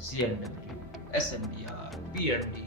CNW, SMBR, PRD,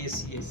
ACS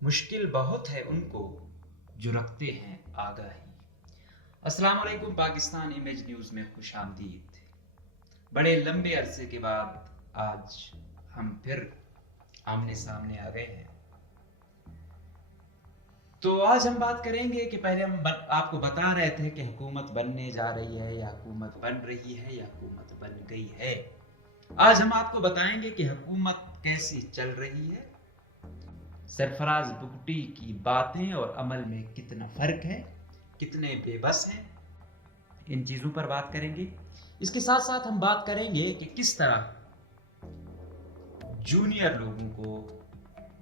مشکل بہت ہے ان کو جو رکھتے ہیں آگاہی۔ السلام علیکم، پاکستان امیج نیوز میں خوش آمدید۔ بڑے لمبے عرصے کے بعد آج ہم پھر آمنے سامنے آ گئے ہیں۔ تو آج ہم بات کریں گے کہ پہلے ہم آپ کو بتا رہے تھے کہ حکومت بننے جا رہی ہے یا حکومت بن رہی ہے یا حکومت بن گئی ہے۔ آج ہم آپ کو بتائیں گے کہ حکومت کیسی چل رہی ہے، سرفراز بگٹی کی باتیں اور عمل میں کتنا فرق ہے، کتنے بے بس ہیں، ان چیزوں پر بات کریں گے۔ اس کے ساتھ ساتھ ہم بات کریں گے کہ کس طرح جونیئر لوگوں کو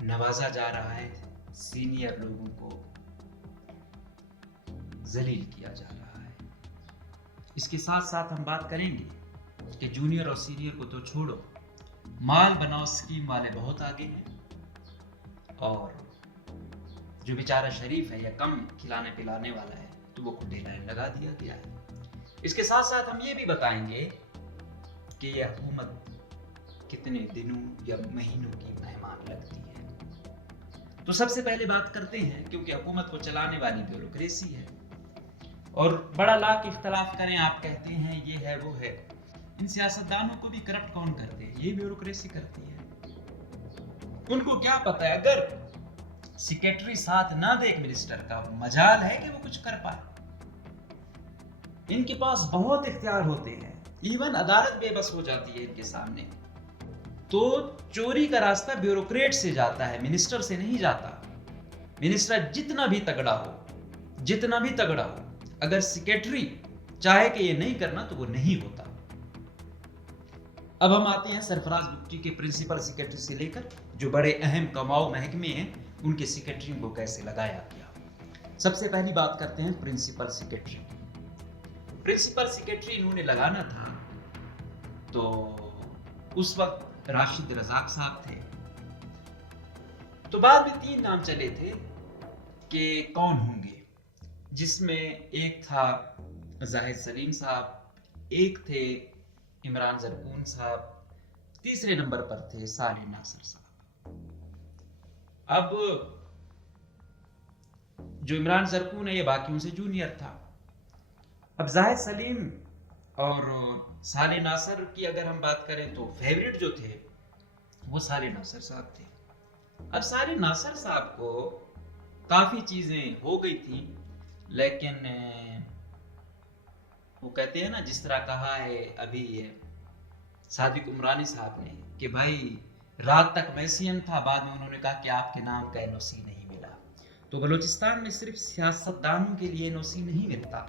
نوازا جا رہا ہے، سینئر لوگوں کو ذلیل کیا جا رہا ہے۔ اس کے ساتھ ساتھ ہم بات کریں گے کہ جونیئر اور سینئر کو تو چھوڑو، مال بناؤ اسکیم والے بہت آگے ہیں، اور جو بیچارہ شریف ہے یا کم کھلانے پلانے والا ہے تو وہ خود لائن لگا دیا گیا ہے۔ اس کے ساتھ ساتھ ہم یہ بھی بتائیں گے کہ یہ حکومت کتنے دنوں یا مہینوں کی مہمان لگتی ہے۔ تو سب سے پہلے بات کرتے ہیں، کیونکہ حکومت کو چلانے والی بیوروکریسی ہے، اور بڑا لاکھ اختلاف کریں آپ کہتے ہیں یہ ہے وہ ہے، ان سیاستدانوں کو بھی کرپٹ کون کرتے ہیں؟ یہ بیوروکریسی کرتی ہے۔ ان کو کیا پتہ ہے، اگر سیکریٹری ساتھ نہ دے ایک منسٹر کا، مجال ہے کہ وہ کچھ کر پائے۔ ان کے پاس بہت اختیار ہوتے ہیں، ایون عدالت بے بس ہو جاتی ہے ان کے سامنے۔ تو چوری کا راستہ بیوروکریٹ سے جاتا ہے، منسٹر سے نہیں جاتا۔ منسٹر جتنا بھی تگڑا ہو، اگر سیکریٹری چاہے کہ یہ نہیں کرنا تو وہ نہیں ہوتا۔ اب ہم آتے ہیں سرفراز بگٹی کے پرنسپل سیکریٹری سے لے کر جو بڑے اہم کماؤ محکمے ہیں ان کے سیکریٹریوں کو کیسے لگایا گیا۔ سب سے پہلی بات کرتے ہیں پرنسپل سیکریٹری۔ پرنسپل سیکریٹری انہوں نے لگانا تھا تو اس وقت راشد رزاق صاحب تھے، تو بعد میں 3 نام چلے تھے کہ کون ہوں گے، جس میں ایک تھا زاہد سلیم صاحب، ایک تھے عمران زرکون صاحب، تیسرے نمبر پر تھے صالح ناصر صاحب۔ اب جو عمران زرکون ہے یہ باقیوں سے جونیئر تھا۔ اب زاہد سلیم اور صالح ناصر کی اگر ہم بات کریں تو فیورٹ جو تھے وہ صالح ناصر صاحب تھے۔ اب صالح ناصر صاحب کو کافی چیزیں ہو گئی تھیں، لیکن وہ کہتے ہیں نا، جس طرح کہا ہے ابھی صادق عمرانی صاحب نے کہ بھائی رات تک میں سی ایم تھا، بعد میں انہوں نے کہا کہ آپ کے نام کا NOC نہیں ملا۔ تو بلوچستان میں صرف سیاستدانوں کے لیے NOC نہیں ملتا،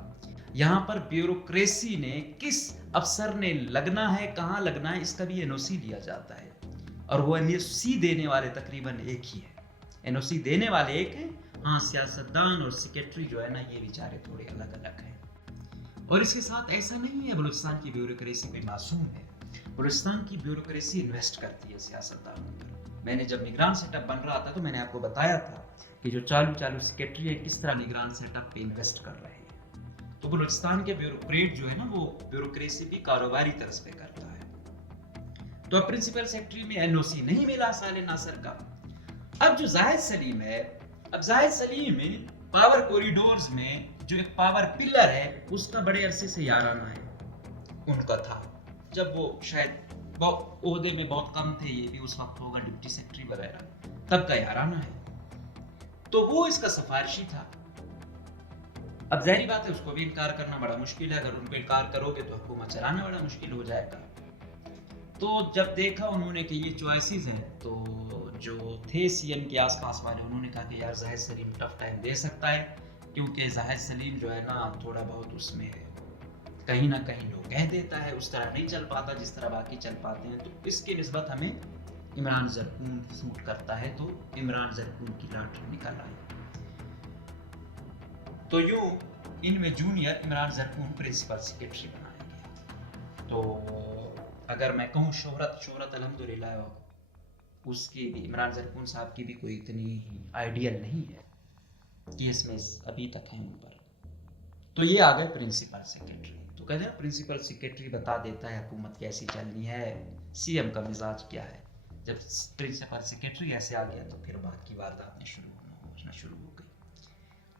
یہاں پر بیوروکریسی نے کس افسر نے لگنا ہے، کہاں لگنا ہے، اس کا بھی NOC لیا جاتا ہے، اور وہ NOC دینے والے تقریباً ایک ہی ہے۔ NOC دینے والے ایک ہیں، ہاں سیاستدان اور سیکریٹری جو ہے نا یہ بیچارے تھوڑے الگ الگ ہیں۔ اور اس کے ساتھ ایسا نہیں ہے بلوچستان کی بیوروکریسی کوئی معصوم ہے، بلوچستان کی بیوروکریسی انویسٹ کرتی ہے سیاستدانوں پر۔ میں نے جب نگران سیٹ اپ بن رہا تھا تو میں نے آپ کو بتایا تھا کہ جو چالو سیکریٹری ہے کس طرح نگران سیٹ اپ پہ انویسٹ کر رہے ہیں۔ تو بلوچستان کے بیوروکریٹ جو ہے نا وہ بیوروکریسی بھی کاروباری طرز پہ کرتا ہے۔ تو اب پرنسپل سیکریٹری میں NOC نہیں ملا صالح ناصر کا۔ اب جو زاہد سلیم ہے، اب زاہد سلیم پاور کوریڈورز میں جو ایک پاور پلر ہے اس کا بڑے عرصے سے یارانہ ہے ان کا تھا، جب وہ شاید عہدے میں بہت کم تھے، یہ بھی اس وقت ہوگا ڈپٹی سیکریٹری وغیرہ، تب کا یارانہ ہے، تو وہ اس کا سفارشی تھا۔ اب ظاہری بات ہے اس کو بھی انکار کرنا بڑا مشکل ہے، اگر ان کو انکار کرو گے تو حکومت چلانا بڑا مشکل ہو جائے گا۔ تو جب دیکھا انہوں نے کہ یہ چوائسیز ہیں، تو جو تھے سی ایم کے آس پاس والے انہوں نے کہا کہ یار زاہد سلیم ٹف ٹائم دے سکتا ہے، کیونکہ زاہد سلیم جو ہے نا تھوڑا بہت اس میں کہیں نہ کہیں لوگ کہہ دیتا ہے، اس طرح نہیں چل پاتا جس طرح باقی چل پاتے ہیں، تو اس کی نسبت ہمیں عمران زرکون سوٹ کرتا ہے، تو عمران زرکون کی لاٹری نکل آئی۔ تو یوں ان میں جونیئر عمران زرکون پرنسپل سیکریٹری بنایا گیا۔ تو اگر میں کہوں شہرت الحمدللہ اس کی بھی، عمران زرکون صاحب کی بھی کوئی اتنی آئیڈیل نہیں ہے، کیس میں ابھی تک ہیں ان پر۔ تو یہ آ گئے پرنسپل سیکریٹری۔ تو کہتے ہیں پرنسپل سیکریٹری بتا دیتا ہے حکومت کیسی چلنی ہے، سی ایم کا مزاج کیا ہے۔ جب پرنسپل سیکریٹری ایسے آ گیا تو پھر باقی وارداتیں شروع ہوں۔ پہنچنا شروع ہو گئی۔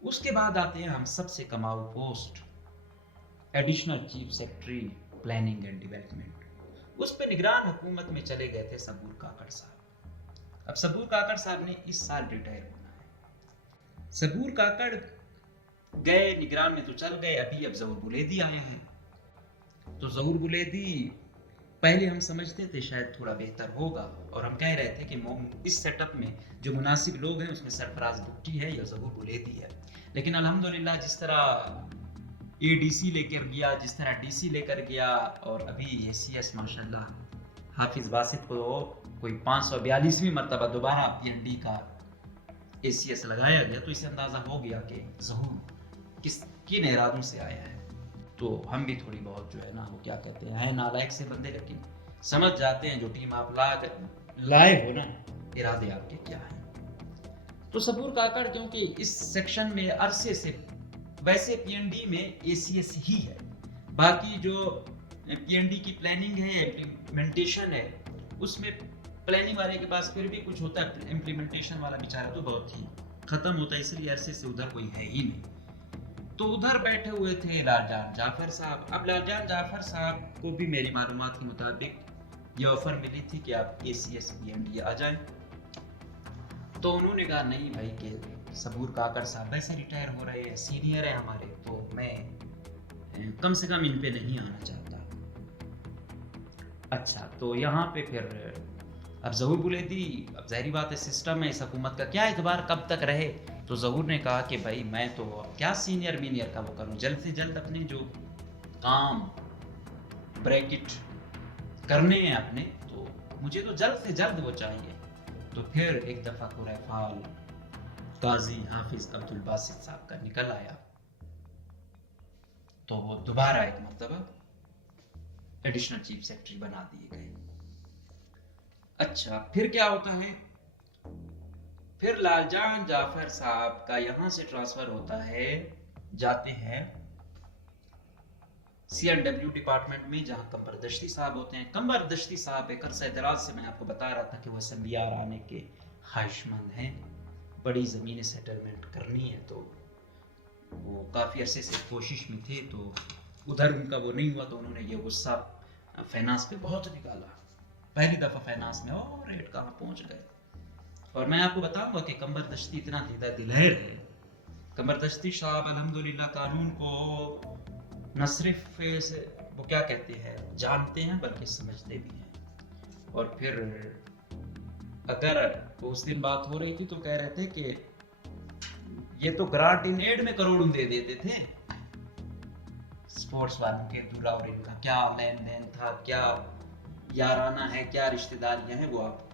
اس کے بعد آتے ہیں ہم سب سے کماؤ post, additional chief secretary planning and development. اس پہ نگران حکومت میں چلے گئے تھے صبور کاکڑ صاحب۔ اب صبور کاکڑ صاحب نے اس سال ریٹائر ہونا ہے۔ صبور کاکڑ گئے نگران میں تو چل گئے، اب ظہور بلیدی آئے ہیں۔ تو ظہور بلیدی پہلے ہم سمجھتے تھے شاید تھوڑا بہتر ہوگا، اور ہم کہہ رہے تھے کہ اس سیٹ اپ میں جو مناسب لوگ ہیں اس میں سرفراز بھٹی ہے یا ظہور بلیدی ہے۔ لیکن الحمدللہ جس طرح اے ڈی سی لے کر گیا، جس طرح ڈی سی لے کر گیا، اور ابھی اے سی ایس ماشاءاللہ حافظ باسط کو کوئی 542ویں مرتبہ دوبارہ پی این ڈی کا اے سی ایس لگایا گیا، تو اس سے اندازہ ہو گیا کہ ظہور کن ارادوں سے آیا ہے۔ تو ہم بھی تھوڑی بہت جو ہے نا وہ کیا کہتے ہیں نالائق سے بندے، لیکن سمجھ جاتے ہیں جو ٹیم آپ لائے ہو نا، ارادے آپ کے کیا ہیں۔ تو صبور کاکڑ کیونکہ اس سیکشن میں عرصے سے، ویسے پی این ڈی میں اے سی ایس ہی ہے، باقی جو پی این ڈی کی پلاننگ ہے، امپلیمنٹیشن ہے، اس میں پلاننگ والے کے پاس پھر بھی کچھ ہوتا ہے، امپلیمنٹیشن والا بیچارہ تو بہت ہی ختم ہوتا ہے، اس لیے عرصے سے ادھر کوئی ہے ہی نہیں۔ تو ادھر بیٹھے ہوئے تھے لال جان جعفر صاحب۔ اب لال جان جعفر صاحب کو بھی میری معلومات کے مطابق یہ آفر ملی تھی کہ آپ A C S P N D آ جائیں، تو انہوں نے کہا نہیں بھائی کہ صبور کاکڑ صاحب ویسے ریٹائر ہو رہے ہیں، سینئر ہیں ہمارے، تو میں کم سے کم ان پہ نہیں آنا چاہتا۔ اچھا، تو یہاں پہ پھر اب ظہور بلیدی، اب ظاہری بات ہے سسٹم ہے اس حکومت کا، کیا اعتبار کب تک رہے؟ تو ظہور نے کہا کہ بھائی میں تو کیا سینئر مینئر کا وہ کروں، جلد سے جلد اپنے جو کام بریکٹ کرنے ہیں اپنے، تو مجھے تو جلد سے جلد وہ چاہیے۔ تو پھر ایک دفعہ قرۂ فعال قاضی حافظ عبد الباسط صاحب کا نکل آیا، تو وہ دوبارہ ایک مرتبہ ایڈیشنل چیف سیکرٹری بنا دیے گئے۔ اچھا، پھر کیا ہوتا ہے؟ پھر لال جان جعفر صاحب کا یہاں سے ٹرانسفر ہوتا ہے، جاتے ہیں سی این ڈبلیو ڈپارٹمنٹ میں، جہاں قمر دشتی صاحب ہوتے ہیں۔ قمر دشتی صاحب ایک عرصہ دراز سے میں آپ کو بتا رہا تھا کہ وہ اسمبلیار آنے کے خواہش مند ہیں، بڑی زمینیں سیٹلمنٹ کرنی ہے، تو وہ کافی عرصے سے کوشش میں تھے، تو ادھر ان کا وہ نہیں ہوا، تو انہوں نے یہ غصہ فائنانس پہ بہت نکالا۔ پہلی دفعہ فائنانس میں اور ریٹ کہاں پہنچ گئے۔ اور میں آپ کو بتاؤں گا کہ قمر دشتی اتنا دیدہ دلیر ہے، قمر دشتی صاحب الحمدللہ قانون کو نہ صرف وہ کیا کہتے ہیں جانتے ہیں بلکہ سمجھتے بھی ہیں۔ اور پھر اگر اس دن بات ہو رہی تھی تو کہہ رہے تھے کہ یہ تو گرانٹ ان ایڈ میں کروڑوں دے دیتے تھے سپورٹس والوں کے، دورا اور ان کا کیا لین دین تھا، کیا یارانہ ہے، کیا رشتہ داریاں ہیں، وہ آپ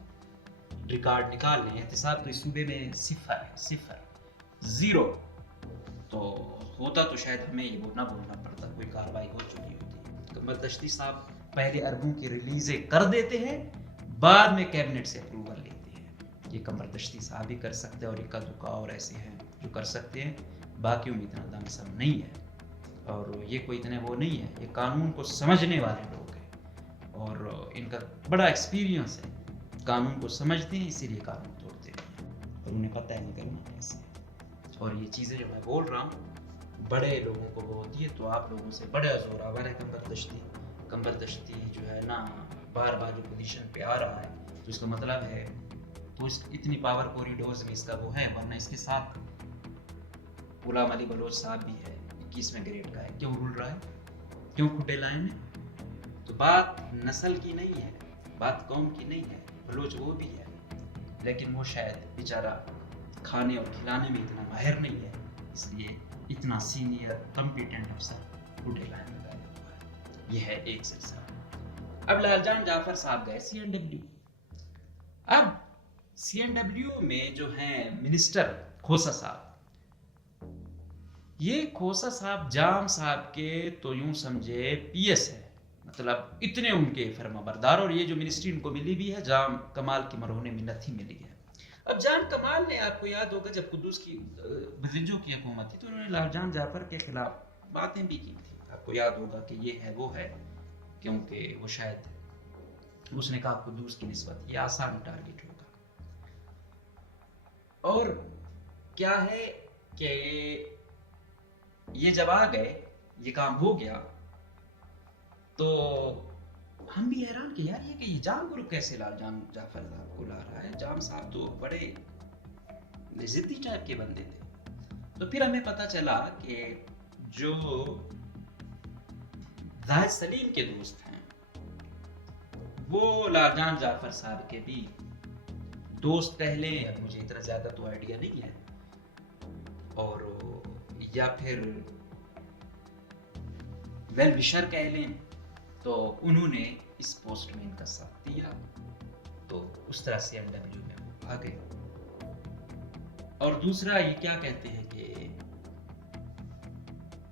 ریکارڈ نکال لیں۔ احتساب تو اس صوبے میں صفر ہے، صفر، زیرو۔ تو ہوتا تو شاید ہمیں یہ نہ بولنا پڑتا، کوئی کاروائی ہو چکی ہوتی۔ قمر دشتی صاحب پہلے اربوں کی ریلیزیں کر دیتے ہیں، بعد میں کیبنٹ سے اپروول لیتے ہیں۔ یہ قمر دشتی صاحب ہی کر سکتے ہیں، اور اکا دکا اور ایسے ہیں جو کر سکتے ہیں، باقیوں میں اتنا دم سم نہیں ہے، اور یہ کوئی اتنے وہ نہیں ہے، یہ قانون کو سمجھنے والے لوگ ہیں، اور ان کا بڑا ایکسپیرینس ہے، قانون کو سمجھتے ہیں، اسی لیے قانون توڑتے ہیں، اور انہیں پتہ ہے نکلنا کیسے ہے۔ اور یہ چیزیں جو میں بول رہا ہوں بڑے لوگوں کو وہ ہوتی ہے، تو آپ لوگوں سے بڑا زوراور ہے قمر دشتی۔ قمر دشتی جو ہے نا بار بار جو پوزیشن پہ آ رہا ہے، تو اس کا مطلب ہے تو اتنی پاور کوریڈورز میں اس کا وہ ہے، ورنہ اس کے ساتھ غلام علی بلوچ صاحب بھی ہے، 21ویں گریڈ کا ہے، کیوں رول رہا ہے، کیوں کھٹے لائے ہیں؟ تو بات نسل کی نہیں ہے، بات قوم کی نہیں ہے، بلوچ وہ بھی ہے، لیکن وہ شاید بیچارہ کھانے اور کھلانے میں اتنا ماہر نہیں ہے، اس لیے اتنا سینئر کمپیٹنٹ افسر کھٹے لائے میں لگایا ہوا ہے۔ یہ ہے ایک سلسلہ۔ اب لال جان جعفر صاحب گئے سی این ڈبلیو۔ اب سی این ڈبلیو میں جو ہیں منسٹر کھوسا صاحب، یہ کھوسا صاحب جام صاحب کے تو یوں سمجھے پی ایس ہے، مطلب اتنے ان کے فرما بردار، اور یہ جو منسٹری ان کو ملی بھی ہے جام کمال کی مرہون منت ہی ملی ہے۔ اب جان کمال نے، آپ کو یاد ہوگا جب قدوس کی بزنجوں کی حکومت تھی تو انہوں نے لال جان جعفر کے خلاف باتیں بھی کی تھی، آپ کو یاد ہوگا کہ یہ ہے وہ ہے، کیونکہ وہ شاید اس نے کہا قدوس کی نسبت یہ آسان ٹارگٹ ہوگا۔ اور کیا ہے کہ یہ جب آ گئے، یہ کام ہو گیا، تو ہم بھی حیران کہ یار یہ جام گروپ کیسے لال جام جعفر صاحب کو لا رہا ہے، جام صاحب تو بڑے ضدی ٹائپ کے بندے تھے۔ تو پھر ہمیں پتا چلا کہ جو زاہد سلیم کے دوست ہیں وہ لال جان جعفر صاحب کے بھی دوست کہہ لیں، مجھے اتنا زیادہ تو آئیڈیا نہیں ہے، اور یا پھر ویل وشر کہہ لیں، تو انہوں نے اس پوسٹ میں ان کا ساتھ دیا، تو اس طرح سے CNW میں وہ آ گئے۔ اور دوسرا یہ کیا کہتے ہیں کہ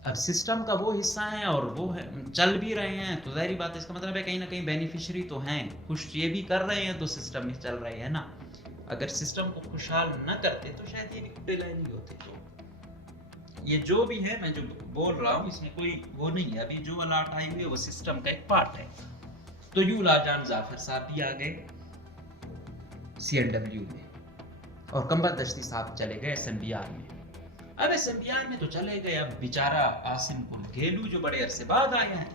اب سسٹم کا وہ حصہ ہیں اور وہ چل بھی رہے ہیں، تو ظاہری بات ہے اس کا مطلب ہے کہیں نہ کہیں بینیفیشری تو ہیں، خوش یہ بھی کر رہے ہیں تو سسٹم میں چل رہے ہیں نا۔ اگر سسٹم کو خوشحال نہ کرتے تو شاید یہ بھی ڈیلائن نہیں ہوتے۔ تو یہ جو بھی ہے، میں جو بول رہا ہوں اس میں کوئی وہ نہیں ہے، ابھی جو الارٹ آئی ہوئی ہے وہ سسٹم کا ایک پارٹ ہے۔ تو یوں لال جان جعفر صاحب بھی آ گئے CNW میں، اور قمر دشتی صاحب چلے گئے SMBR میں۔ اب SMBR میں تو چلے گئے، اب بیچارہ عاصم کل گھیلو جو بڑے عرصے بعد آئے ہیں،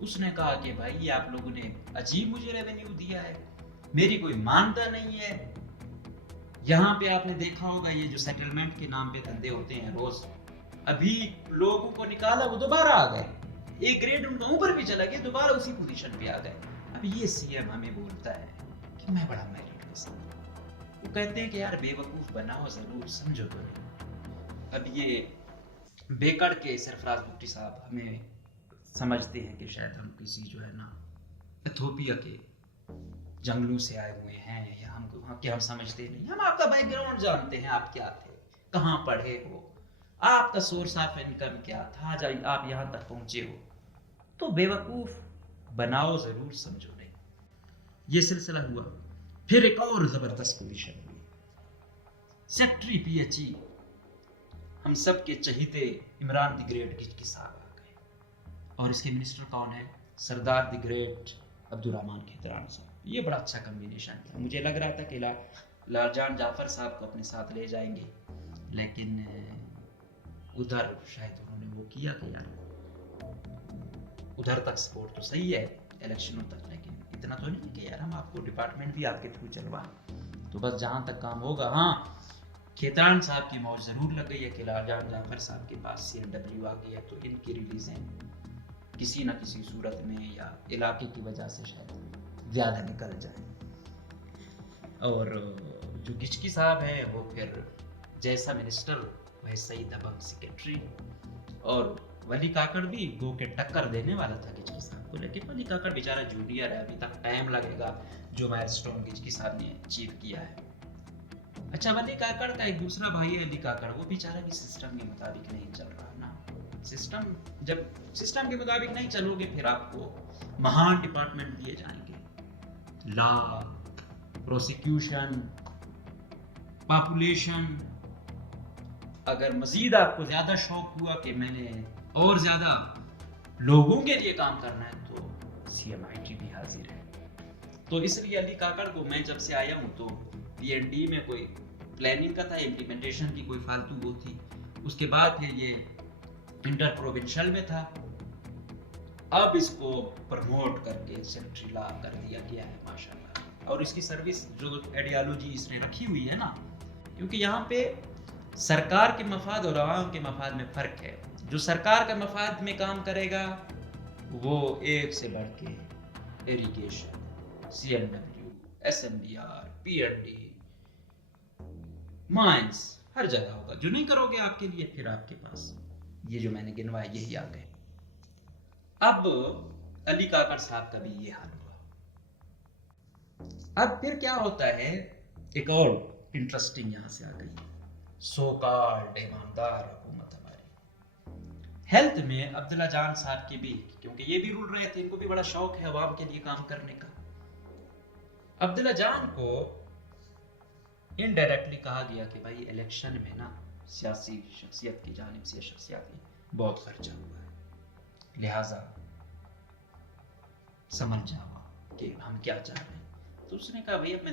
اس نے کہا کہ بھائی یہ آپ لوگوں نے عجیب مجھے ریونیو دیا ہے، میری کوئی مانتا نہیں ہے۔ یہاں پہ آپ نے دیکھا ہوگا یہ جو سیٹلمنٹ کے نام پہ دھندے ہوتے ہیں روز، ابھی لوگوں کو نکالا وہ دوبارہ آ گئے، ایک گریڈ ان کا اوپر بھی چلا گیا، دوبارہ اسی پوزیشن پہ آ گئے۔ اب یہ CM ہمیں بولتا ہے کہ میں بڑا میرٹ کے ساتھ، وہ کہتے ہیں کہ یار بے وقوف بناؤ ضرور سمجھو تو نہیں۔ اب یہ بیکڑ کے سرفراز بگٹی صاحب ہمیں سمجھتے ہیں کہ شاید ہم کسی جو ہے نا ایتھوپیا کے جنگلوں سے آئے ہوئے ہیں، یا ہم کو کہ ہم سمجھتے نہیں، ہم آپ کا بیک گراؤنڈ جانتے ہیں، آپ کیا تھے، کہاں پڑھے ہو، آپ کا سورس آف انکم کیا تھا جب آپ یہاں تک پہنچے ہو، تو بے وقوف بناؤ ضرور سمجھو نہیں۔ یہ سلسلہ ہوا، پھر ایک اور زبردست پوزیشن ہوئی، سیکٹری PHE، ہم سب کے چہیتے عمران دی گریٹ گچکی صاحب آ گئے، اور اس کے منسٹر کون ہے؟ سردار دی گریٹ عبدالرحمن کھیتران صاحب۔ یہ بڑا اچھا کمبینیشن تھا، مجھے لگ رہا تھا کہ لال جان جعفر صاحب کو اپنے ساتھ لے جائیں گے، لیکن ادھر شاید انہوں نے وہ کیا کہ یار ادھر تک سپورٹ تو صحیح ہے الیکشنوں تک، لیکن اتنا تو نہیں کہ یار ہم آپ کو ڈپارٹمنٹ بھی آپ کے تھرو چلوائیں، تو بس جہاں تک کام ہوگا۔ ہاں کھیتران صاحب کی موج ضرور لگ گئی ہے کہ لال جان جعفر صاحب کے پاس CNW آ گئی ہے، تو ان کی ریلیزیں کسی نہ کسی صورت میں یا علاقے کی وجہ سے شاید زیادہ نکل جائیں۔ اور جو گچکی صاحب ہیں وہ پھر جیسا منسٹر ویسا ہی دبنگ سیکرٹری، اور ولی کاکڑ بھی گو کے ٹکر دینے والا تھا گچکی صاحب کو، لیکن ولی کاکڑ بیچارہ جونیئر ہے، ابھی تک ٹائم لگے گا جو مائلسٹون گچکی صاحب نے اچیو کیا ہے۔ اچھا ولی کاکڑ کا ایک دوسرا بھائی ہے علی کاکڑ، وہ بیچارہ بھی سسٹم کے مطابق نہیں چل رہا نا۔ سسٹم جب سسٹم کے مطابق نہیں چلو گے پھر آپ کو مہان ڈپارٹمنٹ دیے جائیں گے، لا، پروسیکیوشن، پاپولیشن۔ اگر مزید آپ کو زیادہ شوق ہوا کہ میں نے اور زیادہ لوگوں کے لیے کام کرنا ہے تو CMIT بھی حاضر ہے۔ تو اس لیے علی کاکڑ کو میں جب سے آیا ہوں تو PND میں کوئی پلاننگ کا تھا، امپلیمنٹیشن کی کوئی فالتو وہ تھی، اس کے بعد پھر یہ انٹر پروونشل میں تھا، اب اس کو پرموٹ کر کے سیکٹری لا کر دیا گیا ہے ماشاءاللہ۔ اور اس کی سروس جو ایڈیالوجی اس نے رکھی ہوئی ہے نا، کیونکہ یہاں پہ سرکار کے مفاد اور عوام کے مفاد میں فرق ہے، جو سرکار کے مفاد میں کام کرے گا وہ ایک سے بڑھ کے irrigation, CNW، SMBR، PND، mines, ہر جگہ ہوگا، جو نہیں کرو گے آپ کے لیے پھر آپ کے پاس یہ جو میں نے گنوایا یہی آ گئے۔ اب علی کاکڑ صاحب کا بھی یہ حال ہوا۔ اب پھر کیا ہوتا ہے، ایک اور انٹرسٹنگ یہاں سے آ گئی، سو کالڈ ایماندار حکومت ہماری ہیلتھ میں عبداللہ جان صاحب کے بھی، کیونکہ یہ بھی رول رہے تھے، ان کو بھی بڑا شوق ہے عوام کے لیے کام کرنے کا۔ عبداللہ جان کو انڈائریکٹلی کہا گیا کہ بھائی الیکشن میں نا سیاسی شخصیت کی جانب سے شخصیات میں بہت خرچہ ہوا ہے، لہٰذا سمجھ جاؤ کہ ہم کیا چاہ رہے ہیں۔ تو اس نے کہا بھائی اب میں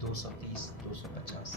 230 250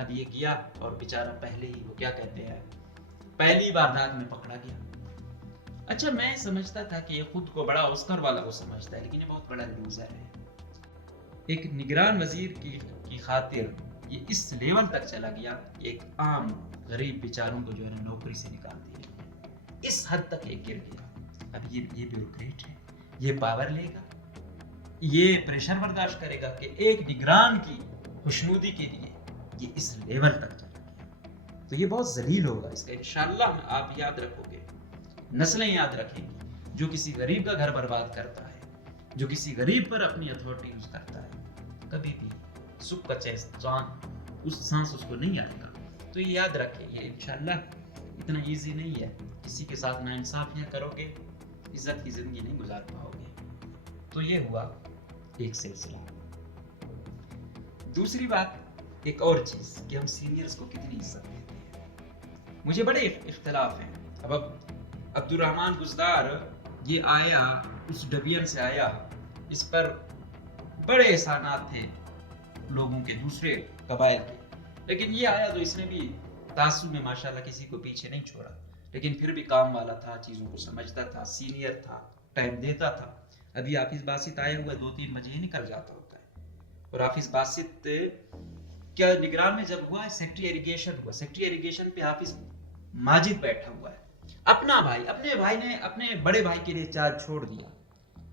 اب یہ گیا اور بیچارہ پہلے ہی وہ کیا کہتے ہیں پہلی واردات میں پکڑا گیا. اچھا میں سمجھتا تھا کہ یہ خود کو بڑا اوسکر والا وہ سمجھتا ہے، لیکن یہ بہت بڑا لوزر ہے. ایک نگران وزیر کی خاطر یہ اس لیول تک چلا گیا، ایک عام غریب بیچاروں کو جو ہے نا نوکری سے نکال دیا، اس حد تک یہ گر گیا. اب یہ بیوروکریٹ ہے، یہ پاور لے گا، یہ پریشر برداشت کرے گا کہ ایک نگران کی خوشنودی کے لیے یہ اس لیول تک چلا گیا. تو یہ بہت ذلیل ہوگا اس کا، انشاءاللہ آپ یاد رکھو گے، نسلیں یاد رکھیں گی. جو کسی غریب کا گھر برباد کرتا ہے، جو کسی غریب پر اپنی اتھارٹی یوز کرتا ہے، کبھی بھی سکھ کا اس سانس اس کو نہیں آئے گا. تو یہ یاد رکھیں، یہ انشاءاللہ اتنا ایزی نہیں ہے. کسی کے ساتھ ناانصافیاں کرو گے، عزت کی زندگی نہیں گزار پاؤ گے. تو یہ ہوا ایک سلسلہ. دوسری بات ایک اور چیز کہ ہم سینئرز کو کتنی عزت دیتے ہیں. مجھے بڑے اختلاف ہیں. اب عبدالرحمان گزدار یہ آیا، اس ڈویژن سے آیا، اس پر بڑے احسانات ہیں لوگوں کے دوسرے قبائل کے، لیکن یہ آیا تو اس نے بھی تعصب میں ماشاءاللہ کسی کو پیچھے نہیں چھوڑا، لیکن پھر بھی کام والا تھا، چیزوں کو سمجھتا تھا، سینئر تھا، ٹائم دیتا تھا. ابھی حافظ باسط آئے ہوئے 2-3 بجے ہی نکل جاتا ہوتا ہے. اور حافظ باسط کیا نگران میں جب ہوا سیکٹری ایریگیشن ہوا، سیکٹری ایریگیشن پہ حافظ ماجد بیٹھا ہوا ہے، اپنا بھائی، اپنے بھائی نے اپنے بڑے بھائی کے لیے چارج چھوڑ دیا.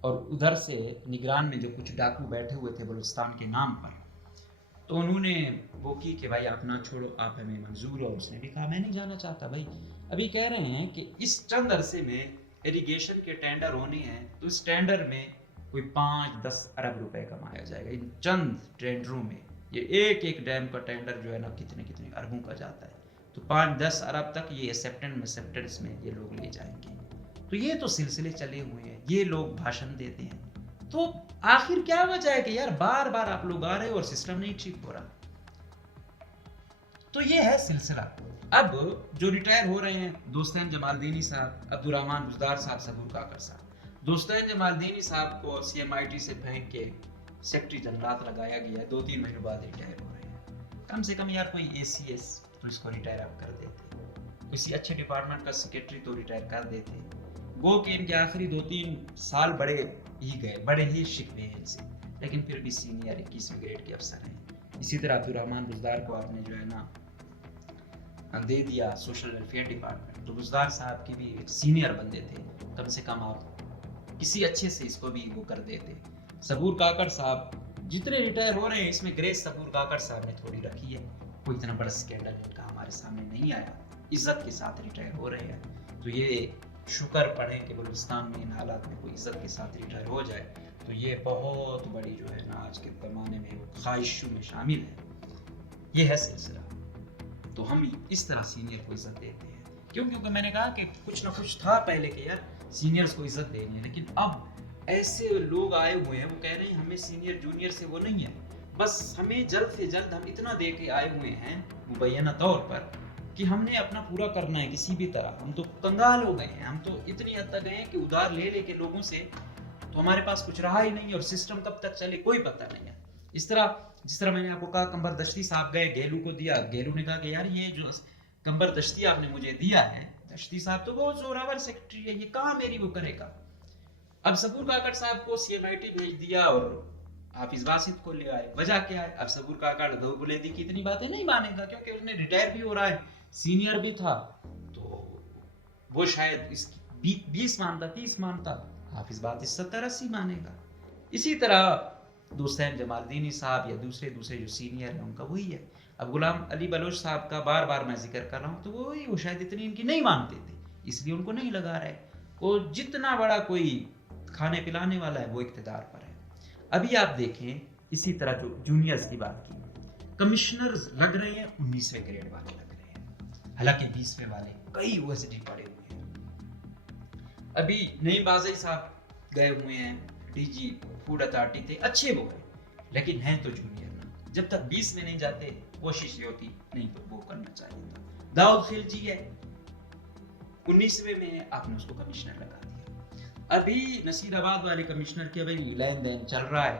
اور ادھر سے نگران میں جو کچھ ڈاکو بیٹھے ہوئے تھے بلوچستان کے نام پر، تو انہوں نے وہ کی کہ بھائی آپ نہ چھوڑو، آپ ہمیں منظور ہو. اس نے بھی کہا میں نہیں جانا چاہتا بھائی. ابھی کہہ رہے ہیں کہ اس چند عرصے میں ایریگیشن کے ٹینڈر ہونے ہیں، تو اس ٹینڈر میں کوئی 5-10 ارب روپے کمایا جائے گا. ان چند ٹینڈروں میں یہ ایک ڈیم کا ٹینڈر جو ہے نا کتنے اربوں کا جاتا ہے. تو 5-10 ارب تک یہ سیپٹنس میں یہ لوگ لے جائیں گے. تو یہ تو سلسلے چلے ہوئے ہیں، یہ لوگ بھاشن دیتے ہیں. تو آخر کیا وجہ ہے کہ یار بار بار آپ لوگ آ رہے ہو اور سسٹم نہیں ٹھیک ہو رہا. تو یہ ہے سلسلہ. اب جو ریٹائر ہو رہے ہیں دوستین جمال دینی صاحب، عبدالرحمان گزدار صاحب، صبور کاکڑ صاحب. دوستین جمال دینی صاحب کو CMIT سے پھینک کے سیکٹری جنرات لگایا گیا ہے، 2-3 مہینے بعد ریٹائر ہو رہے ہیں. کم سے کم یار کوئی ACS تو اس کو ریٹائر اب کر دیتے، کسی اچھے ڈپارٹمنٹ کا سیکرٹری تو ریٹائر کر دیتے. وہ کہ ان کے آخری 2-3 سال بڑے ہی شکوے ہیں ان سے، لیکن پھر بھی سینئر 21ویں گریڈ کے افسر ہیں. اسی طرح عبدالرحمان گزدار کو آپ نے جو ہے نا دے دیا سوشل ویلفیئر ڈپارٹمنٹ. تو گزدار صاحب کی بھی ایک سینئر بندے تھے، کم سے کم آپ کسی اچھے سے اس کو بھی وہ کر دیتے. صبور کاکڑ صاحب جتنے ریٹائر ہو رہے ہیں، اس میں گریس صبور کاکڑ صاحب نے تھوڑی رکھی ہے. کوئی اتنا بڑا سکینڈل ان کا ہمارے سامنے نہیں آیا، عزت کے ساتھ ریٹائر ہو رہے ہیں. تو یہ شکر پڑھیں کہ بلوچستان میں ان حالات میں کوئی عزت کے ساتھ ریٹائر ہو جائے، تو یہ بہت بڑی جو ہے نا آج کے زمانے میں خواہشوں میں شامل ہے. یہ ہے سلسلہ. تو ہم اس طرح سینئر کو عزت دیتے ہیں. کیونکہ میں نے کہا کہ کچھ نہ کچھ تھا پہلے کہ یار سینئرز کو عزت دینی ہے، لیکن اب ایسے لوگ آئے ہوئے ہیں، وہ کہہ رہے ہیں ہمیں سینئر جونیئر سے وہ نہیں ہے، بس ہمیں جلد سے جلد ہم اتنا دے کے آئے ہوئے ہیں مبینہ طور پر کہ ہم نے اپنا پورا کرنا ہے کسی بھی طرح. ہم تو کنگال ہو گئے ہیں، ہم تو اتنی حد تک گئے ہیں کہ ادھار لے کے لوگوں سے تو ہمارے پاس کچھ رہا ہی نہیں، اور سسٹم کب تک چلے کوئی پتہ نہیں ہے. جس طرح میں نے آپ کو کہا قمر دشتی صاحب گئے، گیلو کو دیا، گیلو نے کہا کہ یار یہ جو قمر دشتی آپ نے مجھے دیا ہے، دشتی صاحب تو بہت زوراور سیکرٹری ہے، یہ کہاں میری وہ کرے گا. اب صبور کاکڑ صاحب کو CMIT بھیج دیا اور حافظ باسط کو لے آئے. وجہ کیا ہے؟ اب صبور کاکڑ دو بلیدی کی اتنی باتیں نہیں مانے گا، کیونکہ اس نے ریٹائر بھی ہو رہا ہے، سینئر بھی تھا، تو وہ شاید اس 20 مانتا، 30 مانتا، حافظ باسط 70-80 مانے گا. اسی طرح دوستین جمال دینی صاحب یا دوسرے جو سینئر ہیں ان کا وہی ہے. اب غلام علی بلوچ صاحب کا بار بار میں ذکر کر رہا ہوں، تو وہ شاید اتنی ان کی نہیں مانتے تھے، اس لیے ان کو نہیں لگا رہے. وہ جتنا بڑا کوئی کھانے پلانے والا ہے وہ اقتدار پر ہے. ابھی آپ دیکھیں اسی طرح جو جونیئرز کی بات کی، کمشنرز لگ رہے ہیں 19ویں گریڈ والے لگ رہے ہیں، حالانکہ 20ویں والے کئی OSD پڑے ہوئے ہیں. ابھی نئی بازی صاحب گئے ہوئے ہیں، DG فوڈ اتھارٹی تھے، اچھے وہ ہیں، لیکن ہیں تو جونیئر نا. جب تک 20 میں نہیں جاتے کوشش یہ ہوتی نہیں تو وہ کرنا چاہیے تھا. داؤد خلجی ہے 19ویں میں، آپ نے اس کو کمشنر لگا دیا. ابھی نصیر آباد والے کمشنر کے بھائی لین دین چل رہا ہے،